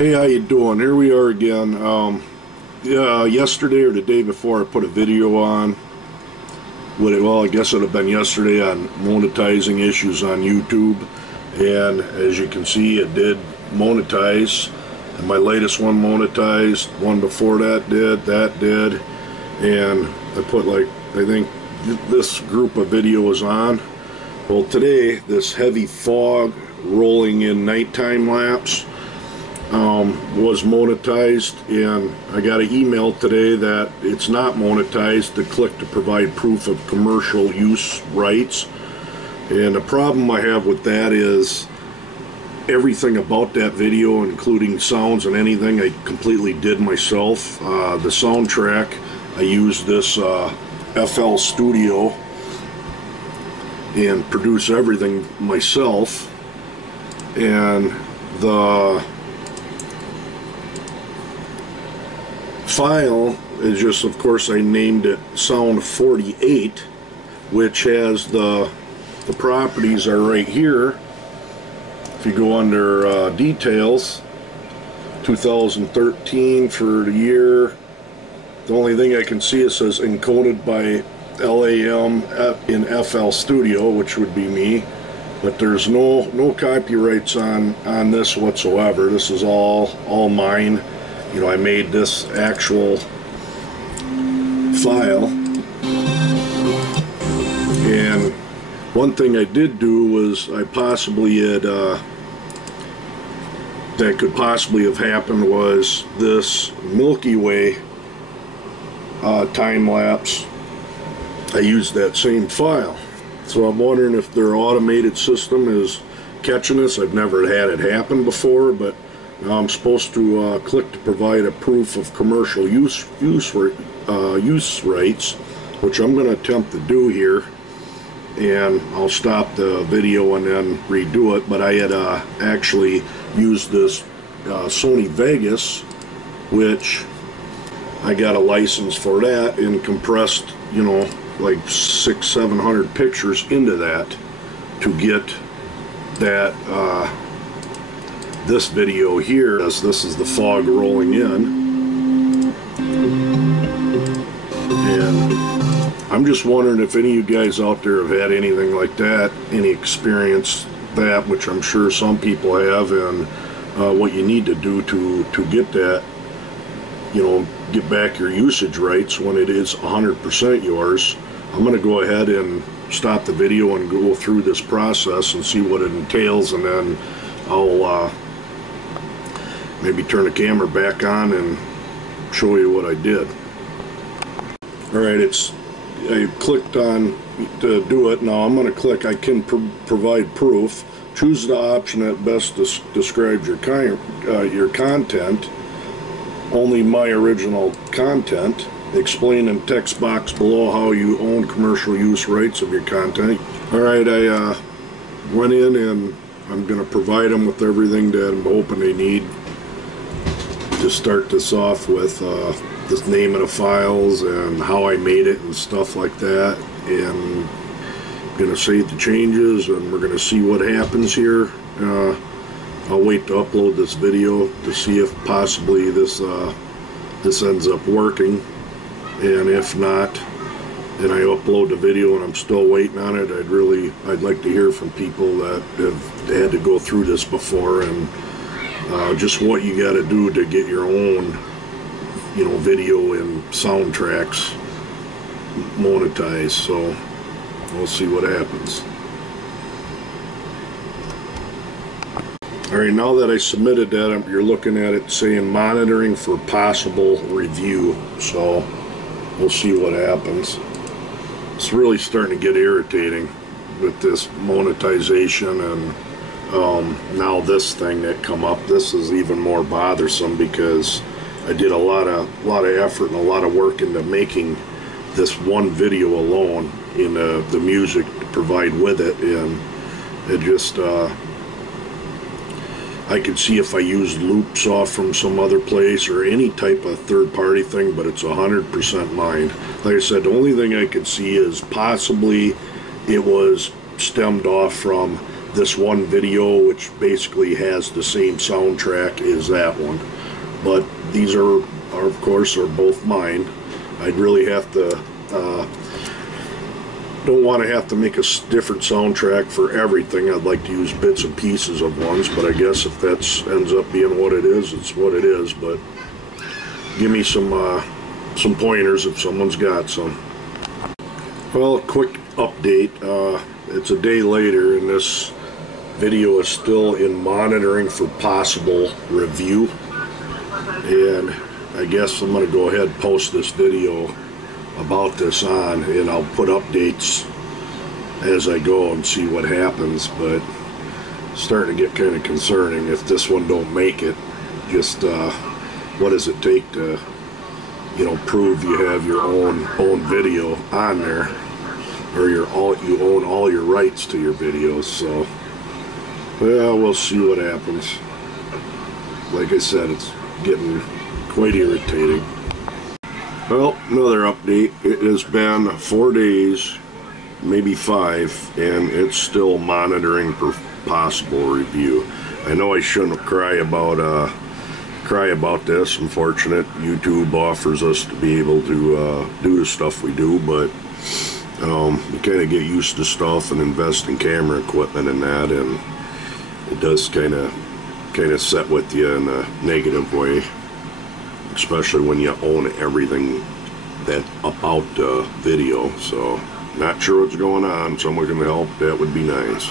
Hey, how you doing? Here we are again. Yeah, yesterday or the day before I put a video on. Well, I guess it would have been yesterday on monetizing issues on YouTube. And as you can see, it did monetize. And my latest one monetized. One before that did. And I put I think this group of videos on. Well, today, this heavy fog rolling in nighttime lapse was monetized, and I got an email today that it's not monetized. To click to provide proof of commercial use rights. And the problem I have with that is everything about that video, including sounds and anything, I completely did myself. The soundtrack, I used this FL Studio and produce everything myself. And the file is just, of course, I named it Sound 48, which has the properties are right here. If you go under details, 2013 for the year. The only thing I can see, it says encoded by LAM in FL Studio, which would be me. But there's no copyrights on this whatsoever. This is all mine. You know, I made this actual file. And one thing I did do was I possibly had that could possibly have happened was this Milky Way time lapse. I used that same file. So I'm wondering if their automated system is catching this. I've never had it happen before, but now I'm supposed to click to provide a proof of commercial use rights, which I'm going to attempt to do here. And I'll stop the video and then redo it. But I had actually used this Sony Vegas, which I got a license for that, and compressed, you know, like 600-700 pictures into that to get that this video here, as this is the fog rolling in. And I'm just wondering if any of you guys out there have had anything like that, any experience that, which I'm sure some people have, and what you need to do to get that, you know, get back your usage rights when it is 100% yours. I'm going to go ahead and stop the video and go through this process and see what it entails, and then I'll maybe turn the camera back on and show you what I did. Alright, I clicked on to do it. Now I'm going to click I can provide proof. Choose the option that best describes your content. Only my original content. Explain in text box below how you own commercial use rights of your content. Alright, I went in and I'm going to provide them with everything that I'm hoping they need to start this off with. The name of the files and how I made it and stuff like that. And I'm going to save the changes and we're going to see what happens here. I'll wait to upload this video to see if possibly this ends up working. And if not, and I upload the video and I'm still waiting on it, I'd like to hear from people that have had to go through this before, and just what you got to do to get your own, you know, video and soundtracks monetized. So we'll see what happens. Alright, now that I submitted that, you're looking at it saying monitoring for possible review. So we'll see what happens. It's really starting to get irritating with this monetization, and now this thing that come up. This is even more bothersome because I did a lot of effort and a lot of work into making this one video alone, in the music to provide with it, and it just I could see if I used loops off from some other place or any type of third-party thing, but it's 100% mine. Like I said, the only thing I could see is possibly it was stemmed off from this one video, which basically has the same soundtrack as that one. But these are of course, are both mine. I'd really have to, don't want to have to make a different soundtrack for everything. I'd like to use bits and pieces of ones, but I guess if that ends up being what it is, it's what it is. But give me some pointers if someone's got some. Well, a quick update. It's a day later, and this video is still in monitoring for possible review. And I guess I'm going to go ahead and post this video about this on, and I'll put updates as I go and see what happens. But it's starting to get kind of concerning if this one don't make it. Just what does it take to, you know, prove you have your own video on there, or you own all your rights to your videos? So well, we'll see what happens. Like I said, it's getting quite irritating. Well, another update. It has been 4 days, maybe 5, and it's still monitoring for possible review. I know I shouldn't cry about this. Unfortunate, YouTube offers us to be able to do the stuff we do, but you kind of get used to stuff and invest in camera equipment and that, and it does kind of set with you in a negative way, especially when you own everything that about the video. So not sure what's going on. Someone can help, that would be nice.